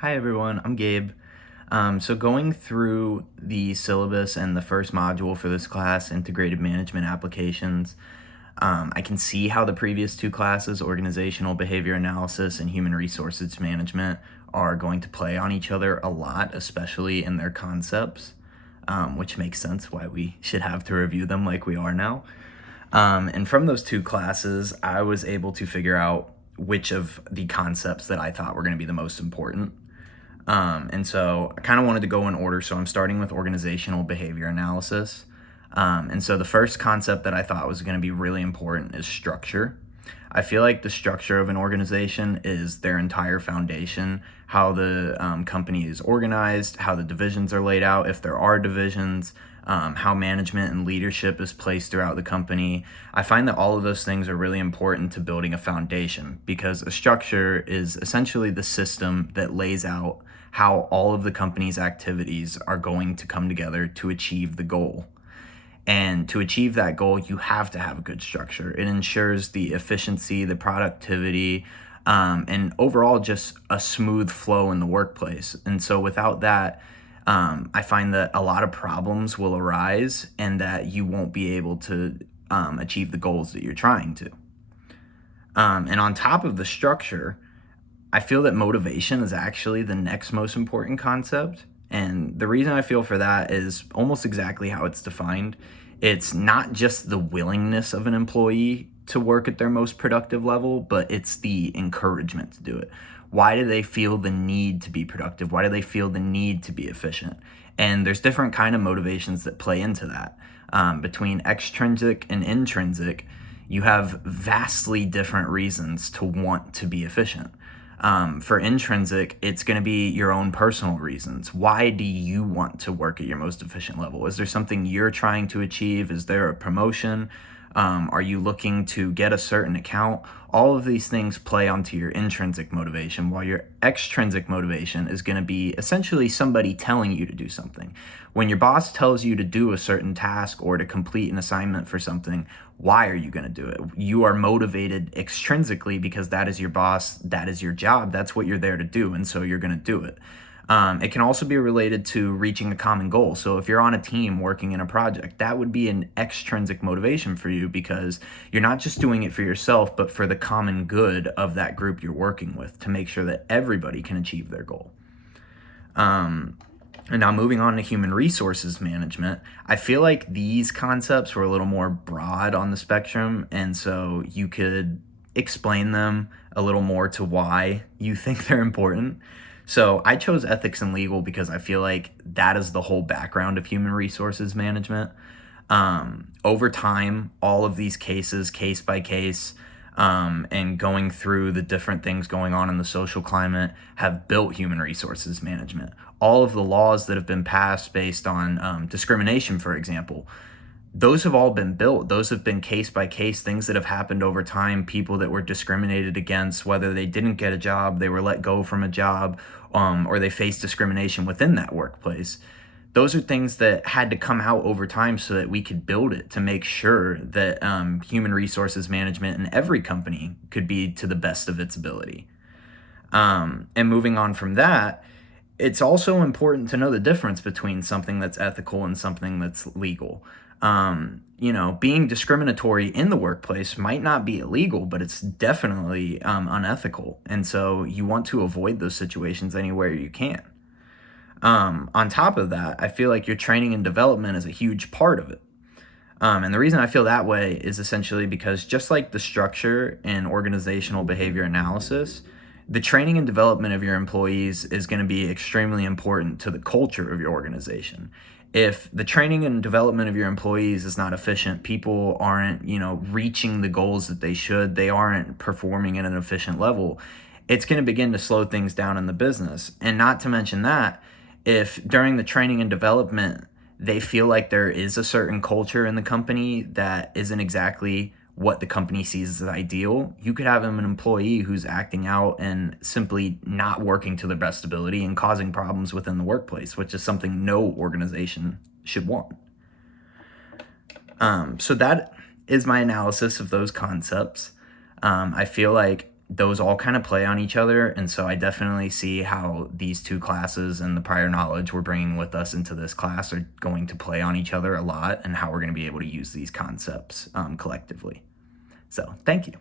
Hi everyone, I'm Gabe. So going through the syllabus and the first module for this class, Integrated Management Applications, I can see how the previous two classes, Organizational Behavior Analysis and Human Resources Management, are going to play on each other a lot, especially in their concepts, which makes sense why we should have to review them like we are now. And from those two classes, I was able to figure out which of the concepts that I thought were going to be the most important. And so I kind of wanted to go in order. So I'm starting with organizational behavior analysis. And so the first concept that I thought was going to be really important is structure. I feel like the structure of an organization is their entire foundation, how the company is organized, how the divisions are laid out, if there are divisions, how management and leadership is placed throughout the company. I find that all of those things are really important to building a foundation because a structure is essentially the system that lays out how all of the company's activities are going to come together to achieve the goal. And to achieve that goal, you have to have a good structure. It ensures the efficiency, the productivity, and overall just a smooth flow in the workplace. And so without that, I find that a lot of problems will arise and that you won't be able to achieve the goals that you're trying to. And on top of the structure, I feel that motivation is actually the next most important concept. And the reason I feel for that is almost exactly how it's defined. It's not just the willingness of an employee to work at their most productive level, but it's the encouragement to do it. Why do they feel the need to be productive? Why do they feel the need to be efficient? And there's different kind of motivations that play into that. Between extrinsic and intrinsic, you have vastly different reasons to want to be efficient. For intrinsic, it's going to be your own personal reasons. Why do you want to work at your most efficient level? Is there something you're trying to achieve? Is there a promotion? Are you looking to get a certain account? All of these things play onto your intrinsic motivation, while your extrinsic motivation is going to be essentially somebody telling you to do something. When your boss tells you to do a certain task or to complete an assignment for something, why are you going to do it? You are motivated extrinsically because that is your boss, that is your job, that's what you're there to do, and so you're going to do it. It can also be related to reaching a common goal. So if you're on a team working in a project, that would be an extrinsic motivation for you because you're not just doing it for yourself, but for the common good of that group you're working with to make sure that everybody can achieve their goal. And now moving on to human resources management, I feel like these concepts were a little more broad on the spectrum, and so you could explain them a little more to why you think they're important. So I chose ethics and legal because I feel like that is the whole background of human resources management. Over time, all of these cases, case by case, and going through the different things going on in the social climate have built human resources management. All of the laws that have been passed based on discrimination, for example, those have all been built. Those have been case by case things that have happened over time. People that were discriminated against, whether they didn't get a job, they were let go from a job, or they faced discrimination within that workplace. Those are things that had to come out over time so that we could build it to make sure that human resources management in every company could be to the best of its ability. And moving on from that, it's also important to know the difference between something that's ethical and something that's legal. Being discriminatory in the workplace might not be illegal, but it's definitely unethical. And so you want to avoid those situations anywhere you can. On top of that, I feel like your training and development is a huge part of it. And the reason I feel that way is essentially because just like the structure in organizational behavior analysis, the training and development of your employees is going to be extremely important to the culture of your organization. If the training and development of your employees is not efficient, people aren't, reaching the goals that they should, they aren't performing at an efficient level, it's going to begin to slow things down in the business. And not to mention that, if during the training and development, they feel like there is a certain culture in the company that isn't exactly what the company sees as ideal, you could have an employee who's acting out and simply not working to their best ability and causing problems within the workplace, which is something no organization should want. So that is my analysis of those concepts. I feel like those all kind of play on each other. And so I definitely see how these two classes and the prior knowledge we're bringing with us into this class are going to play on each other a lot, and how we're going to be able to use these concepts collectively. So thank you.